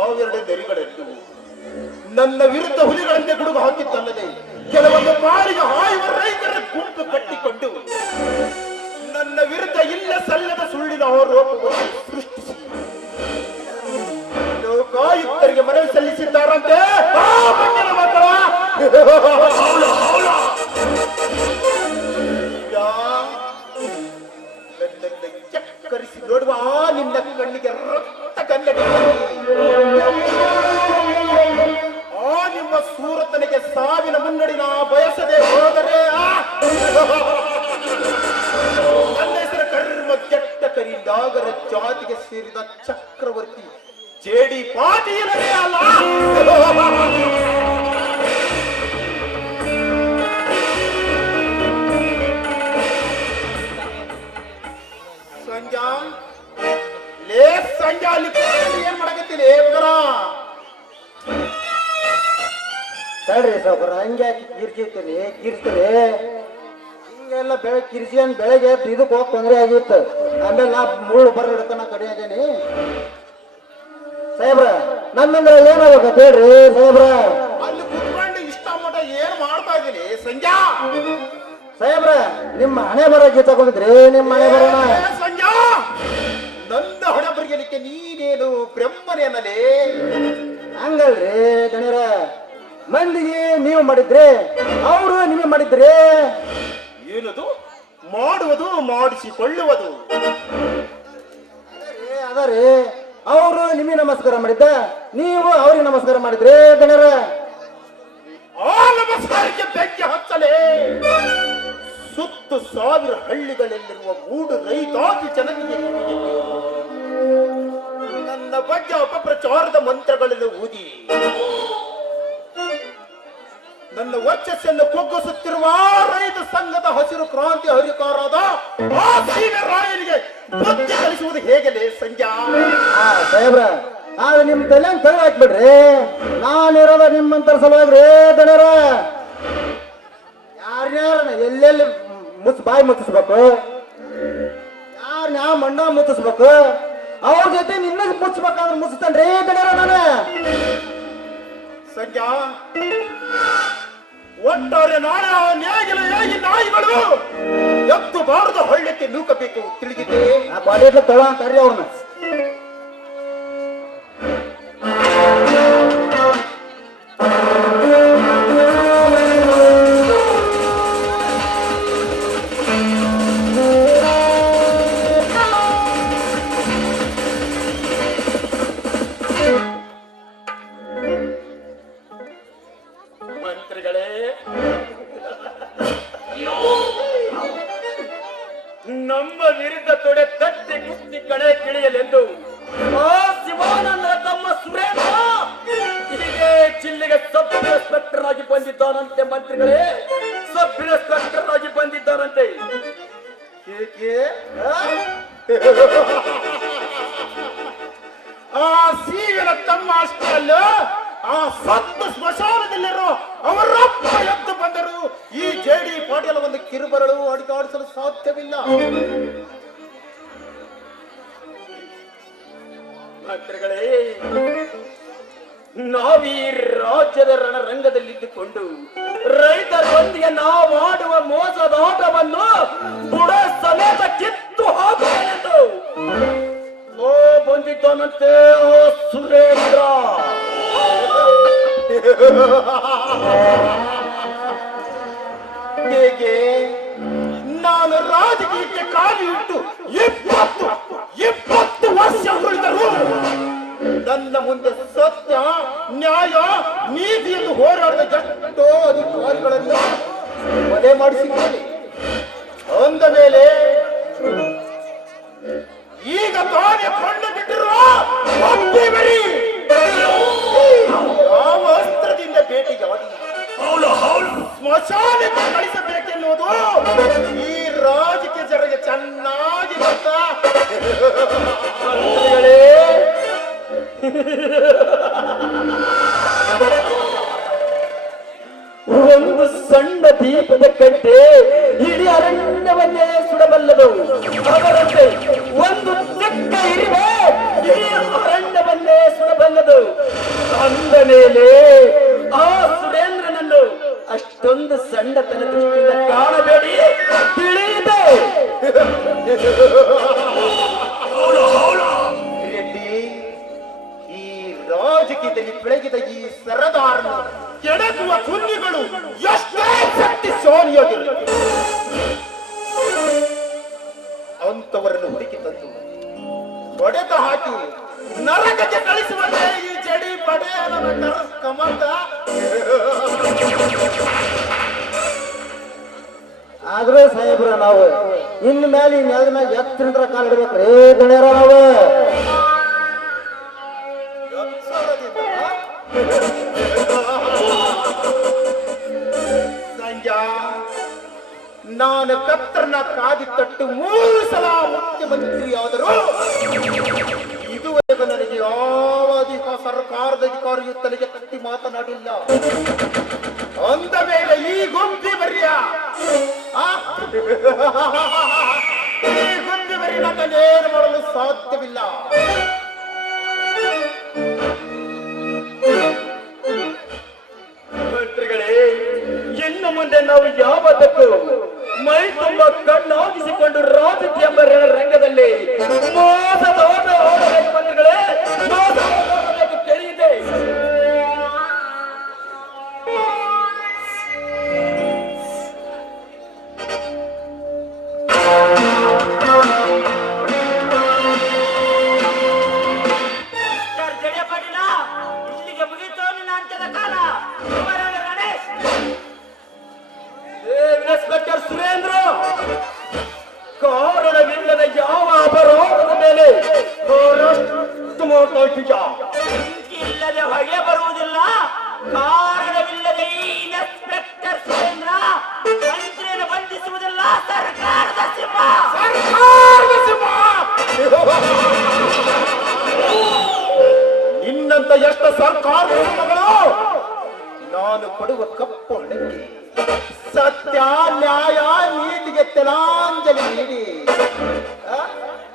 ಅವೆರಡು ದರಿಗಳೆಂದು ನನ್ನ ವಿರುದ್ಧ ಹುಲಿಗಳಂತೆ ಗುಡುಗು ಹಾಕಿದ್ದಲ್ಲದೆ ಕೆಲವೊಂದು ಬಾರಿಗೆ ಹಾಯುವ ರೈತರ ಗುಂಪು ಕಟ್ಟಿಕೊಂಡು ನನ್ನ ವಿರುದ್ಧ ಇಲ್ಲ ಸಲ್ಲದ ಸುಳ್ಳಿನ ಆರೋಪವನ್ನು ಸೃಷ್ಟಿಸಿ. ಲೋಕಾಯುಕ್ತರಿಗೆ ಮನವಿ ಸಲ್ಲಿಸಿದ್ದಾರಂತೆ. ನೋಡುವ ನಿನ್ನ ಕಣ್ಣಿಗೆ ರಕ್ತ ಕನ್ನಡಿ ಆ ನಿಮ್ಮ ಸೂರತನಿಗೆ ಸಾವಿನ ಮುನ್ನಡಿ ನಾ ಬಯಸದೆ ಹೋದರೆ! ನನ್ನ ಹೆಸರು ಕರ್ಮ ಕೆಟ್ಟ ಕರಿ ನಾಗರ ಜಾತಿಗೆ ಸೇರಿದ ಚಕ್ರವರ್ತಿ ಜೇಡಿ ಪಾಟೀಲನೇ ಅಲ್ಲ ತಡ್ರಿ ಸಾವ್ಕಾರ ಹಂಗೆ ಕಿರ್ಚಿರ್ತೀರಿ ಕಿರ್ತೀರಿ ಹಿಂಗೆಲ್ಲ ಬೆಳೆ ಕಿರ್ಚಿಯನ್ ಬೆಳಗ್ಗೆ ಇದಕ್ಕೆ ಹೋಗಿ ತೊಂದರೆ ಆಗಿತ್ತು. ಆಮೇಲೆ ನಾ ಮುಳ್ಳು ಬರ ಹಿಡ್ಕನ ಕಡೆ ಆಗೇನಿ. ಸಾಹೇಬ್ರ ನಮ್ಮಿಂದ ಏನಾಗಬೇಕು ಹೇಳ್ರಿ ಸಾಹೇಬ್ರ? ಅಲ್ಲಿ ಕುತ್ಕೊಂಡು ಇಷ್ಟ ಮಟ ಏನ್ ಮಾಡ್ತಾ ಇದ್ದೀನಿ? ಸಂಜಾ ಸಾಹೇಬ್ರ ನಿಮ್ಮ ಹಣೆ ಬರ ಗೀತ ನಿಮ್ಮ ಹಣೆ ಬರೋಣ. ಸಂಜಾ ನನ್ನ ಹೊಣ ಬರೆಯಲಿಕ್ಕೆ ನೀನೇನು ಬ್ರಹ್ಮನೇನಲೇ ಹಂಗಲ್ರಿ ಗಣ್ಯರ ಮಂದಿಗೆ ನೀವು ಮಾಡಿದ್ರೆ ಅವರು ನಿಮಗೆ ಮಾಡಿದ್ರೆ? ಏನದು? ಮಾಡುವುದು ಮಾಡಿಸಿಕೊಳ್ಳುವುದು. ಅದರಿ ಅವರು ನಿಮಗೆ ನಮಸ್ಕಾರ ಮಾಡಿದ್ದ ನೀವು ಅವ್ರಿಗೆ ನಮಸ್ಕಾರ ಮಾಡಿದ್ರೆ ಗಣರ ಆ ನಮಸ್ಕಾರಕ್ಕೆ ಬೆಂಕಿ ಹಚ್ಚಲೇ. ಸುತ್ತು ಸಾವಿರ ಹಳ್ಳಿಗಳಲ್ಲಿರುವ ಮೂಡು ರೈತಾಪಿ ಜನರಿಗೆ ನನ್ನ ಬಗ್ಗೆ ಅಪಪ್ರಚಾರದ ಮಂತ್ರಗಳನ್ನು ಊದಿ. ನನ್ನ ವರ್ಚಸ್ಸನ್ನು ಕುಗ್ಗಿಸುತ್ತಿರುವ ರೈತ ಸಂಘದ ಹಸಿರು ಕ್ರಾಂತಿ ಹರಿಕಾರದ ಆ ಸೀಮೆ ರಾಯನಿಗೆ ಬುದ್ಧಿ ಕಲಿಸುವುದು ಹೇಗಲೇ ಸಂಜಾ ನಾನು ಸಾಹೇಬ್ರ ನಾವು ನಿಮ್ ತಲೆ ಕೈ ಹಾಕ್ಬಿಡ್ರಿ. ನಾನಿರೋದ ನಿಮ್ಮಂತರ ಸಲುವಾಗಿ ದಣರ ಯಾರ್ಯಾರ ಎಲ್ಲೆಲ್ಲಿ ಮುಚ್ಚ ಬಾಯಿ ಮುಚ್ಚಿಸ್ಬೇಕು? ಯಾರ್ ಯಾವ ಮಣ್ಣ ಮುಚ್ಚಿಸ್ಬೇಕು? ಅವ್ರ ಜೊತೆ ನಿನ್ನ ಮುಚ್ಚಬೇಕಾದ್ರೆ ಮುಚ್ತೇನ್ರಿ ದಣರ ನಾನು. ಸಂಜಾ ಒಟ್ಟಾರೆ ನಾಳೆ ನ್ಯಾಯಗಳ ಹೇಗೆ ನಾಯಿಗಳು. ಎತ್ತು ಬಾರದ ಹಳ್ಳಕ್ಕೆ ನೂಕಬೇಕು ತಿಳಿದಿದೆ ಆ ಬಾಡಿ ತಳ ಅಂತಾರ್ರಿ ಅವ್ರನ್ನ. ಹೀಗೆ ಜಿಲ್ಲೆಗೆ ಸಬ್ ಇನ್ಸ್ಪೆಕ್ಟರ್ ಆಗಿ ಬಂದಿದ್ದಾನಂತೆ ಮಂತ್ರಿಗಳೇ. ಸಬ್ ಇನ್ಸ್ಪೆಕ್ಟರ್ ಆಗಿ ಬಂದಿದ್ದಾನಂತೆ ಆ? ಸೀಗನ ತಮ್ಮ ಅಷ್ಟರಲ್ಲ, ಆ ಸತ್ತು ಸ್ಮಶಾನದಲ್ಲಿರೋ ಅವರಪ್ಪ ಎದ್ದು ಬಂದರು. ಈ ಜೆಡಿ ಪಾಟೀಲ ಒಂದು ಕಿರುಬರಳು ಅಡಿಗಾಡಿಸಲು ಸಾಧ್ಯವಿಲ್ಲ. ಮಂತ್ರಿಗಳೇ ನಾವೀ ರಾಜ್ಯದ ರಣರಂಗದಲ್ಲಿದ್ದುಕೊಂಡು ರೈತರೊಂದಿಗೆ ನಾವಾಡುವ ಮೋಸದಾಟವನ್ನು ಬುಡ ಸಮೇತ ಕಿತ್ತು ಹಾಕುವೆನೆಂದು. ಓ, ಬಂದಿದ್ದಾನಂತೆ, ಓ ಸುರೇಂದ್ರ. ಹೇಗೆ? ನಾನು ರಾಜಕೀಯಕ್ಕೆ ಕಾಲಿಟ್ಟು ಇಟ್ಟು ಇಪ್ಪತ್ತು ಇಪ್ಪತ್ತು ವರ್ಷ ಉಳಿದರು ನನ್ನ ಮುಂದೆ ಸತ್ಯ ನ್ಯಾಯ ನೀತಿಯನ್ನು ಹೋರಾಡಿದ ಎಷ್ಟೋ ಅಧಿಕಾರಿಗಳನ್ನು ಮನೆ ಮಾಡಿಸಿದ್ದೇನೆ. ಅಂದ ಮೇಲೆ ಈಗ ತಾನೇ ಕಣ್ಣು ಬಿಟ್ಟಿರುವ ಯಾವ ಅಸ್ತ್ರದಿಂದ ಭೇಟಿಗೆ ಸ್ಮಶಾನಕ್ಕೆ ಕಳಿಸಬೇಕೆನ್ನುವುದು ಈ ಕೆಡಕುವ ಕುಂದಿಗಳು ಎಷ್ಟೇ ಶಕ್ತಿ ಸೋನಿಯೋಗಿರಲಿ ಅಂತವರನ್ನು ಹುಡುಕಿ ತಂದು ಹೊಡೆತ ಹಾಕಿ ನರಕಕ್ಕೆ ಕಳಿಸುವಂತೆ ಈ ಜಡಿ ಪಡೆ ಕಮಂತ ಆದ್ರೆ ಸಾಹೇಬ್ರ ನಾವು, ಇನ್ ಮೇಲೆ ಈ ನೆಲದ ಮೇಲೆ ಎತ್ತಿನ ಕಾಲ ಗಣ್ಯರ ನಾವು. ನಾನು ಕತ್ತರನ ಕಾದಿ ತಟ್ಟು ಮೂರು ಸಲ ಮುಖ್ಯಮಂತ್ರಿ ಆದರೂ. ಇದುವರೆಗೂ ನನಗೆ ಯಾವ ಅಧಿಕಾರ, ಸರ್ಕಾರದ ಅಧಿಕಾರಿಯು ತಲೆಗೆ ತಟ್ಟಿ ಮಾತನಾಡಿಲ್ಲ. ಅಂದ ಮೇಲೆ ಈ ಗುಂಪಿ ಬರ್ಯ? ಈ ಗುಂಪಿ ಬರಿ ನನ್ನೇನು ಮಾಡಲು ಸಾಧ್ಯವಿಲ್ಲ. ಇನ್ನು ಮುಂದೆ ನಾವು ಯಾವತ್ತಕ್ಕೂ ಮೈ ತುಂಬ ಕಣ್ಣಾಗಿಸಿಕೊಂಡು ರಾಜಕೀಯ ರಂಗದಲ್ಲಿ ಮೋಸದ ಓಟ ಓಟ ಮಂತ್ರಿಗಳೇ ಮೋಸದ ಹಣಕ್ಕೆ ಸತ್ಯ ನ್ಯಾಯ ನೀತಿಗೆ ತಿಲಾಂಜಲಿ ನೀಡಿ?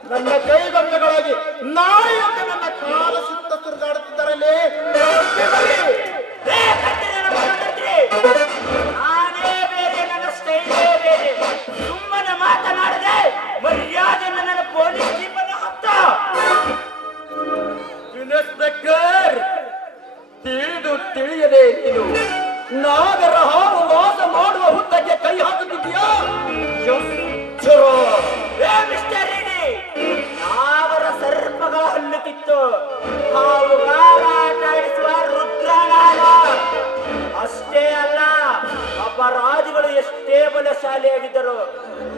ನನ್ನ ಕೈಗೊಂಬೆಗಳಾಗಿ ನಾಯಿಯಂತೆ ನಮ್ಮ ರಾಜುಗಳು ಎಷ್ಟೇ ಬಲಶಾಲಿಯಾಗಿದ್ದರು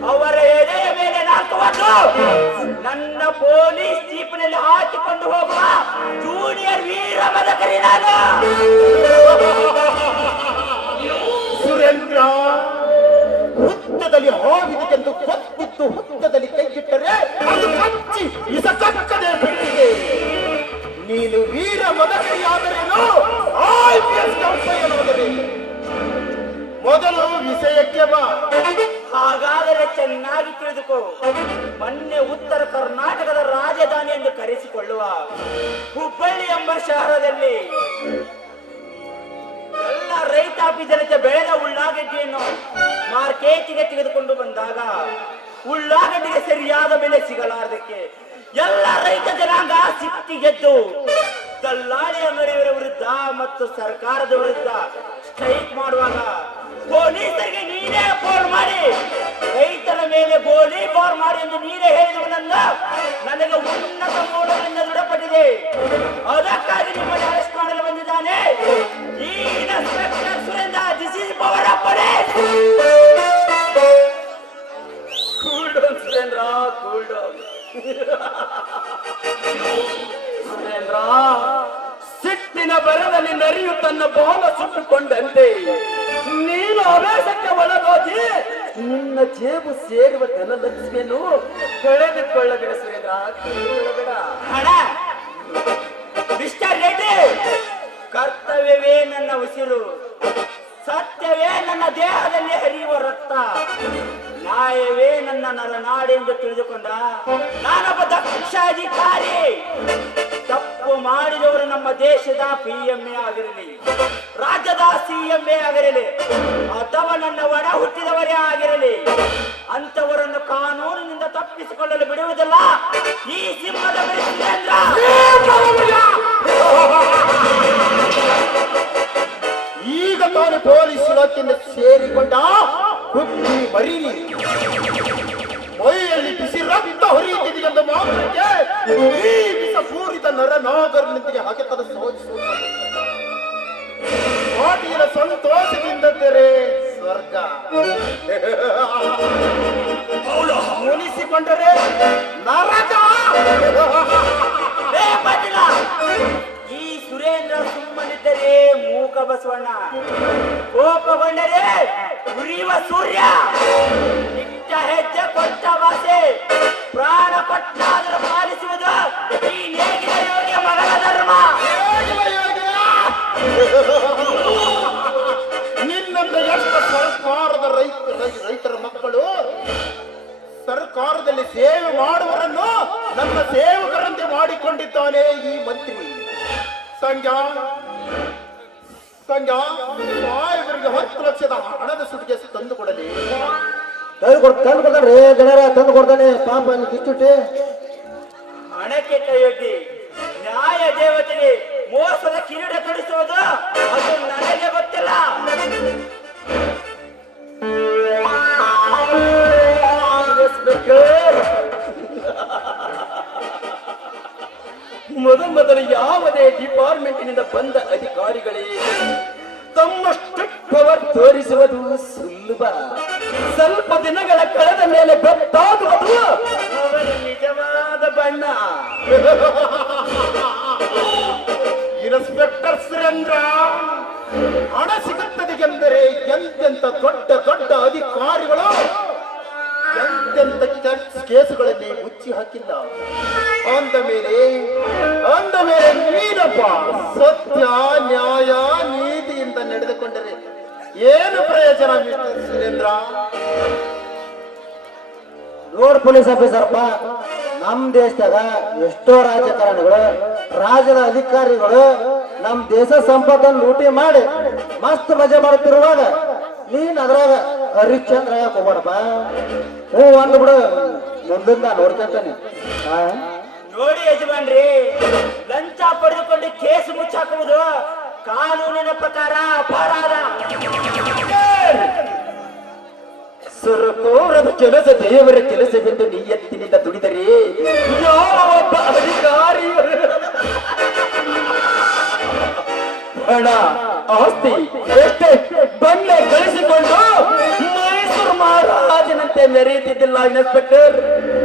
ಅವರ ಎದೆಯ ಮೇಲೆ ನಾಲ್ಕು ನನ್ನ ಪೊಲೀಸ್ ಜೀಪಿನಲ್ಲಿ ಹಾಕಿಕೊಂಡು ಹೋಗುವ ಜೂನಿಯರ್ ವೀರ ಮದಕರಿ ನಾನು. ಸುರೇಂದ್ರ, ಹುತ್ತದಲ್ಲಿ ಹೋಗಿದ್ದಕ್ಕೆಂದು ಕೊತ್ತಿತ್ತು ಹುತ್ತದಲ್ಲಿ ಕೈಗಿಟ್ಟರೆ ಅದು ಕಚ್ಚಿ ಇಸ ಕಕ್ಕದೆ ನೀನು ವೀರ ಮೊದಲು ವಿಷಯಕ್ಕೆ ಬಾ. ಹಾಗಾದರೆ ಚೆನ್ನಾಗಿ ತಿಳಿದುಕೋ. ಮೊನ್ನೆ ಉತ್ತರ ಕರ್ನಾಟಕದ ರಾಜಧಾನಿ ಎಂದು ಕರೆಸಿಕೊಳ್ಳುವ ಹುಬ್ಬಳ್ಳಿ ಎಂಬ ಶಹರದಲ್ಲಿ ಎಲ್ಲ ರೈತಾಪಿ ಜನತೆ ಬೆಳೆದ ಉಳ್ಳಾಗಡ್ಡಿಯನ್ನು ಮಾರ್ಕೆಟಿಗೆ ತೆಗೆದುಕೊಂಡು ಬಂದಾಗ ಉಳ್ಳಾಗಡ್ಡಿಗೆ ಸರಿಯಾದ ಬೆಲೆ ಸಿಗಲಾರದಕ್ಕೆ ಎಲ್ಲ ರೈತ ಜನಾಂಗ ಸಿಟ್ಟಿಗೆದ್ದು ದಲ್ಲಾಳಿ ಅಂಗಡಿಯವರ ವಿರುದ್ಧ ಮತ್ತು ಸರ್ಕಾರದ ವಿರುದ್ಧ ಸ್ಟ್ರೈಕ್ ಮಾಡುವಾಗ ಪೊಲೀಸರಿಗೆ ನೀನೇ ಫೋನ್ ಮಾಡಿ. ರೈತರ ಮೇಲೆ ಗೋಲಿ ಬಾರ್ ಮಾಡಿ ಎಂದು ನೀನೇ ಹೇಳಿದವನಲ್ಲ ನನಗೆ ಉನ್ನತ ಮೂಲಗಳಿಂದ ದೃಢಪಟ್ಟಿದೆ. ಅದಕ್ಕಾಗಿ ನಿಮ್ಮನ್ನು ಅರೆಸ್ಟ್ ಮಾಡಲು ಬಂದಿದ್ದಾನೆ. ಈ ಇನ್ಸ್ಪೆಕ್ಟರ್ ಸುರೇಂದ್ರ ಇಸ್ ಪವರ್ ಅಪ್ಪಣೆ cool Surendra cool down Surendra ಸಿಟ್ಟಿನ ಬರದಲ್ಲಿ ನರಿಯು ತನ್ನ ಬಾಲ ಸುಟ್ಟುಕೊಂಡಂತೆ. ನೀನು ಅಭ್ಯಾಸಕ್ಕೆ ಒಳಗೋಗಿ ನಿನ್ನ ಜೇಬು ಸೇರುವ ಧನಲಕ್ಷ್ಮಿಯನ್ನು ಕಳೆದುಕೊಳ್ಳಬೇಡ ಸುರೇಂದ್ರ ಕಳೆದುಕೊಳ್ಳಬೇಡ ಹಣ ಮಿಸ್ಟರ್ ರೆಡ್ಡಿ, ಕರ್ತವ್ಯವೇ ನನ್ನ ಉಸಿರು, ಸತ್ಯವೇ ನನ್ನ ದೇಹದಲ್ಲಿ ಹರಿಯುವ ರಕ್ತ, ನ್ಯಾಯವೇ ನನ್ನ ನರನಾಡಿ ಎಂದು ತಿಳಿದುಕೊಂಡ ನಾನೊಬ್ಬ ದಕ್ಷ ಅಧಿಕಾರಿ ತಪ್ಪು ಮಾಡಿದವರು ನಮ್ಮ ದೇಶದ ಪಿ ಎಂ ಎ ಆಗಿರಲಿ, ರಾಜ್ಯದ ಸಿ ಎಂ ಎ ಆಗಿರಲಿ, ಅಥವಾ ನನ್ನ ಒಡ ಹುಟ್ಟಿದವರೇ ಆಗಿರಲಿ ಅಂತವರನ್ನು ಕಾನೂನಿನಿಂದ ತಪ್ಪಿಸಿಕೊಳ್ಳಲು ಬಿಡುವುದಿಲ್ಲ. ಈ ಸಿಂಹದ ಈಗ ತಾನು ಪೊಲೀಸ್ ಇಲಾಖೆಯಿಂದ ಸೇರಿಕೊಂಡ ಹುಟ್ಟಿ ಮರೀನಿ. ಮೈಯಲ್ಲಿ ರಕ್ತ ಹೊರೆಯುತ್ತಿದೆ ಎಂದು ಮಾತ್ರಕ್ಕೆ ನರ ವಿಷ ಹಾಗೆ ನರನಾಗರನಿಂದಿಗೆ ಹಾಕಿತದ ಪಾಟೀಲ ಸಂತೋಷದಿಂದ ತೆರೆ ಸ್ವರ್ಗ. ಮುನಿಸಿಕೊಂಡರೆ ನರಕ! ಈ ಸುರೇಂದ್ರ ಸುಮ್ಮನಿದ್ದರೆ ಮೂಕ ಬಸವಣ್ಣ. ಕೋಪಗೊಂಡರೆ ಉರಿಯುವ ಸೂರ್ಯ. ಹೆಜ್ಜೆ ಕೊಟ್ಟ ಭಾಷೆ ಪ್ರಾಣ ಕೊಟ್ಟಾದರೂ ಪಾಲಿಸುವುದು ಈ ಯೋಗಿಯ ಧರ್ಮ. ನಿನ್ನಂತ ಎಷ್ಟು ಸರ್ಕಾರದ ರೈತ ರೈತರ ಮಕ್ಕಳು ಸರ್ಕಾರದಲ್ಲಿ ಸೇವೆ ಮಾಡುವರನ್ನು ನಮ್ಮ ಸೇವಕರಂತೆ ಮಾಡಿಕೊಂಡಿದ್ದಾನೆ ಈ ಮಂತ್ರಿ. ಸಂಜ ಸಂಜ ಸಾಹೇಬರಿಗೆ ಹತ್ತು ಲಕ್ಷದ ಹಣದ ಸುಟ್ಟಿಗೆ ತಂದು ಕೊಡಲಿ ತಂದು ಕೊಡ್ ತಂದು ಕೊಡ್ತಾನೆ ಗಣರ ತಂದು ಕೊಡ್ತಾನೆ ಪಾಪ ಕಿಚ್ಚುಟ್ಟಿ. ಹಣಕ್ಕೆ ಕೈಯೊಡ್ಡಿ ನ್ಯಾಯ ದೇವತೆಗೆ ಮೋಸದ ಕಿರೀಟ ತೊಡಿಸೋದು ಅದು ನನಗೆ ಗೊತ್ತಿಲ್ಲ. ಮೊದಲ ಮೊದಲು ಯಾವುದೇ ಡಿಪಾರ್ಟ್ಮೆಂಟಿನಿಂದ ಬಂದ ಅಧಿಕಾರಿಗಳೇ ತಮ್ಮಷ್ಟು ಪವರ್ ತೋರಿಸುವುದು ಸುಲಭ. ಸ್ವಲ್ಪ ದಿನಗಳ ಕಳೆದ ಮೇಲೆ ಗೊತ್ತಾಗುವುದು ಅವರ ನಿಜವಾದ ಬಣ್ಣ. ಇನ್ಸ್ಪೆಕ್ಟರ್ ಸುರೇಂದ್ರ ಹಣ ಸಿಗುತ್ತದೆ ಎಂದರೆ ಎಂತೆಂತ ದೊಡ್ಡ ದೊಡ್ಡ ಅಧಿಕಾರಿಗಳು? ಎಂತೆಂತ ಕೇಸುಗಳಲ್ಲಿ ಮುಚ್ಚಿ ಹಾಕಿಲ್ಲ? ಅಂದ ಮೇಲೆ ಅಂದ ಮೇಲೆ ನೀನಪ್ಪ ಸತ್ಯ, ನ್ಯಾಯ, ನೀತಿಯಿಂದ ನಡೆದುಕೊಂಡರೆ ಏನು ಪ್ರಯೋಜನ ಮಿಸ್ಟರ್ ಸುರೇಂದ್ರ ರೋಡ್ ಪೊಲೀಸ್ ಆಫೀಸರ್ಪ ನಮ್ ದೇಶದಾಗ ಎಷ್ಟೋ ರಾಜಕಾರಣಿಗಳು ರಾಜ್ಯದ ಅಧಿಕಾರಿಗಳು ನಮ್ ದೇಶ ಸಂಪತ್ತನ್ನು ಲೂಟಿ ಮಾಡಿ ಮಸ್ತ್ ಮಜಾ ಮಾಡುತ್ತಿರುವಾಗ ನೀನ್ ಅದ್ರಾಗ ಹರಿಶ್ಚಂದ್ರ ಯಾಕೆ ಹೋಗ್ಬೇಡಪ್ಪ ಹ್ಞೂ ಒಂದು ಬಿಡು. ಮುಂದಿಂದ ನೋಡ್ಕೊಂತಾನೆ? ನೋಡಿ ಯಜಮಾನ್ರಿ ಲಂಚ ಪಡೆದುಕೊಂಡು ಕೇಸ್ ಮುಚ್ಚಾಕುವುದು ಕಾನೂನಿನ ಪ್ರಕಾರ ಅಪರಾಧ. ಸರ್ಕಾರದ ಕೆಲಸ ದೇವರ ಕೆಲಸವೆಂದು ನಿಯತ್ತಿನಿಂದ ದುಡಿದರೆ ಯಾವ ಒಬ್ಬ ಅಧಿಕಾರಿ. ಹಣ, ಆಸ್ತಿ, ಎಷ್ಟೇ ಬಂಡೆ ಗಳಿಸಿಕೊಂಡು ಮೈಸೂರು ಮಹಾರಾಜನಂತೆ ಮೆರೆಯುತ್ತಿದ್ದಿಲ್ಲ ಇನ್ಸ್ಪೆಕ್ಟರ್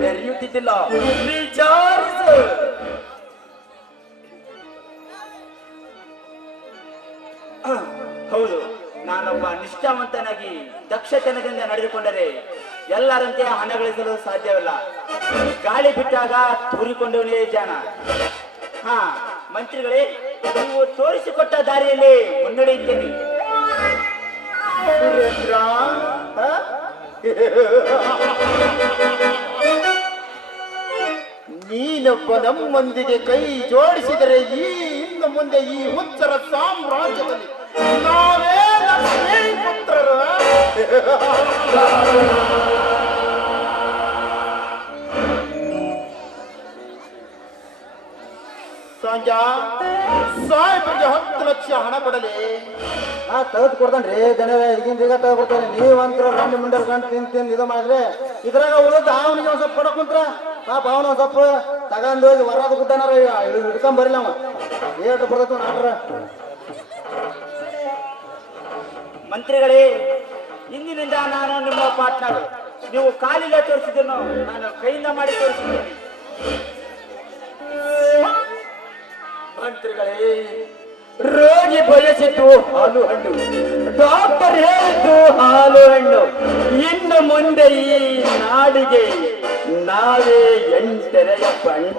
ಮೆರೆಯುತ್ತಿದ್ದಿಲ್ಲ. ವಿಚಾರಿಸು. ಹೌದು, ನಾನೊಬ್ಬ ನಿಷ್ಠಾವಂತನಾಗಿ ದಕ್ಷತನದಿಂದ ನಡೆದುಕೊಂಡರೆ ಎಲ್ಲರಂತೆ ಹಣ ಗಳಿಸಲು ಸಾಧ್ಯವಿಲ್ಲ. ಗಾಳಿ ಬಿಟ್ಟಾಗ ತೂರಿಕೊಂಡವನೇ ಜಾಣ. ಹಾ, ಮಂತ್ರಿಗಳೇ, ನೀವು ತೋರಿಸಿಕೊಟ್ಟ ದಾರಿಯಲ್ಲಿ ಮುನ್ನಡೆಯುತ್ತೇನೆ ಸುರೇಂದ್ರ ನೀನೊಬ್ಬ ನಮ್ಮೊಂದಿಗೆ ಕೈ ಜೋಡಿಸಿದರೆ ಈ ಇನ್ನು ಮುಂದೆ ಈ ಹುಚ್ಚರ ಸಾಮ್ರಾಜ್ಯದಲ್ಲಿ ನಾವೇ ಲಕ್ಷ್ಮೀ ಪುತ್ರರು ಸಂಜಾ ಹತ್ತು ಲಕ್ಷ ಹಣ ಕೊಡಲಿ. ಆ, ತೆಗೆದು ಕೊಡ್ತಾನ್ರಿ. ಜನ ಈಗಿಂದ ಈಗ ತೆಗೆದು ಕೊಡ್ತಾನೆ. ನೀವಂತ್ರ ಗಂಡು ಮುಂಡರ್ ಗಂಡು ತಿಂದು ತಿಂದು ಇದು ಮಾಡಿದ್ರೆ ಇದ್ರಾಗ ಉಳಿದ ಅವನಿಗೆ ಒಂದ್ ಸ್ವಲ್ಪ ಕೊಡಕ್ ಕುಂತ್ರ. ಪಾಪ ಅವನ ಸ್ವಲ್ಪ ತಗೊಂಡು ಹೋಗಿ ವರಾದ ಗುಡ್ಡನಾರ ಹಿಡ್ಕೊಂಡ್ ಬರಿಲ್ಲ ಅವ. ಏಟು ಬರ್ತೈತಿ ನಾಡ್ರ ಮಂತ್ರಿಗಳೇ ಇಂದಿನಿಂದ ನಾನು ನಿಮ್ಮ ಪಾರ್ಟ್ನರ್. ನೀವು ಕಾಲಿಲ್ಲ ತೋರಿಸಿದ್ದನ್ನು ನಾನು ಕೈಯಿಂದ ಮಾಡಿ ತೋರಿಸಿದ್ದೇನೆ. ಮಂತ್ರಿಗಳೇ ರೋಗಿ ಬಯಸಿದ್ದು ಹಾಲು ಹಣ್ಣು. ಡಾಕ್ಟರ್ ಹೇಳಿದ್ದು ಹಾಲು ಹಣ್ಣು. ಇನ್ನು ಮುಂದೆ ಈ ನಾಡಿಗೆ ನಾವೇ ಎಂಟರೆಯ ಬಂಟ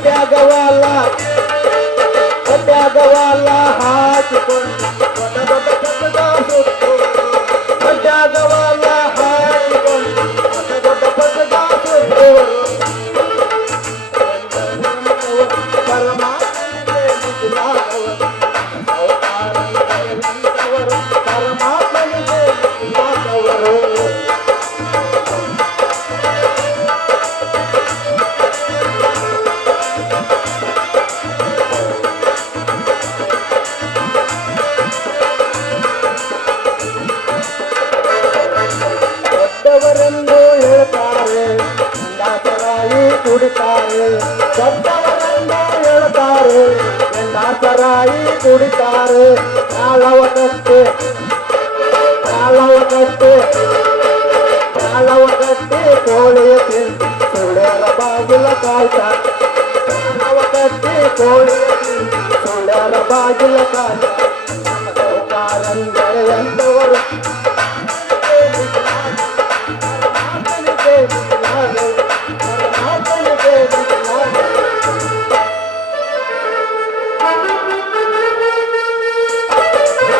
ಸತ್ಯಾಗವಲ್ಲ ಸತ್ಯಾಗವಲ್ಲ ಹಾಕಿಕೊಂಡು ದೊಡ್ಡ ದೊಡ್ಡ ದೊಡ್ಡವರೆಂದು ಹೇಳ್ತಾರೆ ಹೆಂಡಾಸರಾಯಿ ಕುಡಿತಾರೆ ದೊಡ್ಡವರೆಂದು ಹೇಳ್ತಾರೆ ಹೆಂಡಾಸರಾಯಿ ಕುಡಿತಾರೆ ಕಾಲವ ಕಟ್ಟೆ ಕಾಲವ ಕಟ್ಟೆ ಕಾಲವ ಕಟ್ಟೆ ಕೋಳಿಯ ತಿಂದು ಸುಳ್ಳೆರ ಬಾಗಿಲ ಕಾಯ್ತಾರೆ ಕಾಲವ ಕಟ್ಟೆ ಕೋಳಿಯ ತಿಂದು ಸುಳ್ಳೆರ ಬಾಗಿಲ ಕಾಯ್ತಾರೆ